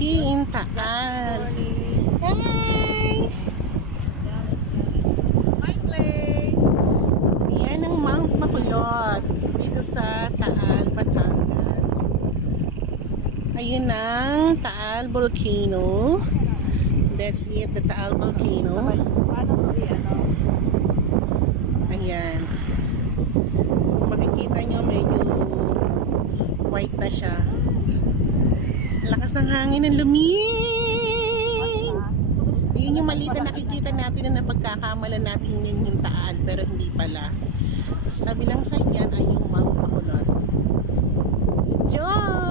in Taal. Hi! My place. Yan ang Mount Makulot dito sa Taal, Batangas. Ayun ang Taal Volcano. That's it, the Taal Volcano. Paano to Ayan. Kung makikita nyo, medyo white na siya. Lakas ng hangin, ang lamig! Yun yung maliit na nakikita natin na napagkakamalan natin yun yung Taal, pero hindi pala. Sa kabilang side yan ay yung Mount Makulot. Enjoy!